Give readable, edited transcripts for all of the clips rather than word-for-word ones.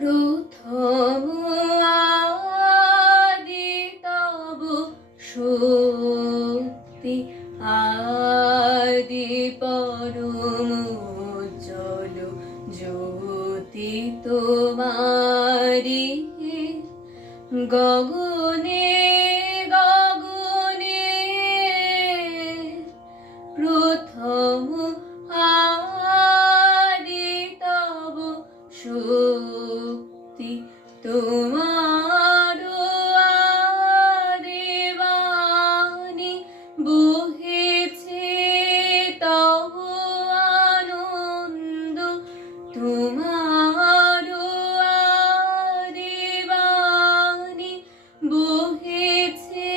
প্রথম আদি তব শক্তি, আদি পরম উজ্জ্বল জ্যোতি তোমারি। গগনে গগনে প্রথম আদি তব শক্তি, তোমার আদি বাণী বহেছে তব আনন্দ, তোমার আদি বাণী বহেছে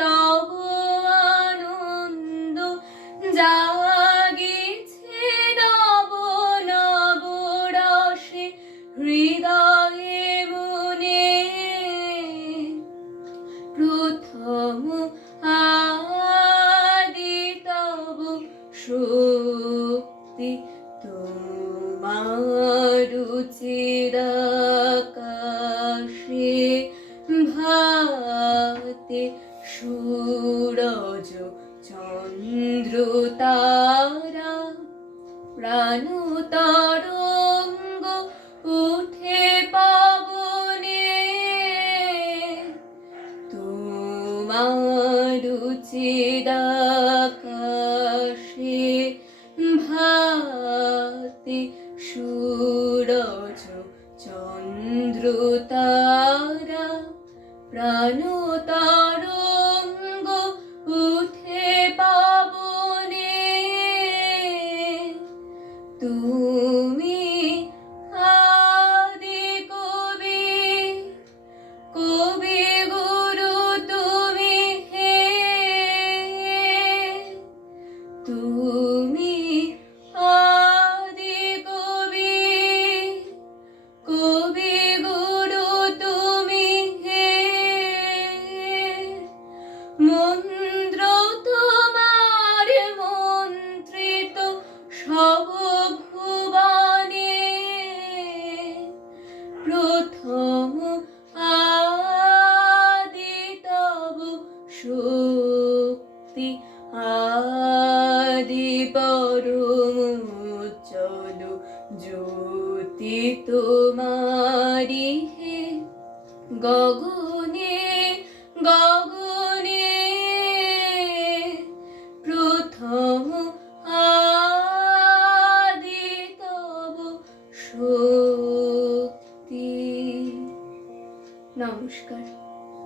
তব আনন্দ। জাগিছে নব নব রসে হৃদয়ে মনে, প্রথম আদি তব শক্তি, তোমার চিরাকাশে ভাতে সূরজ চন্দ্র তারা, প্রাণ তরঙ্গ উঠে পবনে, তোমার চিরাকাশে ভাতে সূরজ চন্দ্র তারা, প্রাণ তরঙ্গ উঠে পবনে। তুমি আদি কবি, কবি গুরু তুমি হে, তুমি আদি কবি, কবি গুরু তুমি হে। মন্ত্র তোমার মন্ত্রিত সব ভুবনে, প্রথম আদি তব শক্তি, আদি পরম উজ্জ্বল জ্যোতি তোমারি হে। গগনে গগনে প্রথম আদি তব শক্তি। নমস্কার।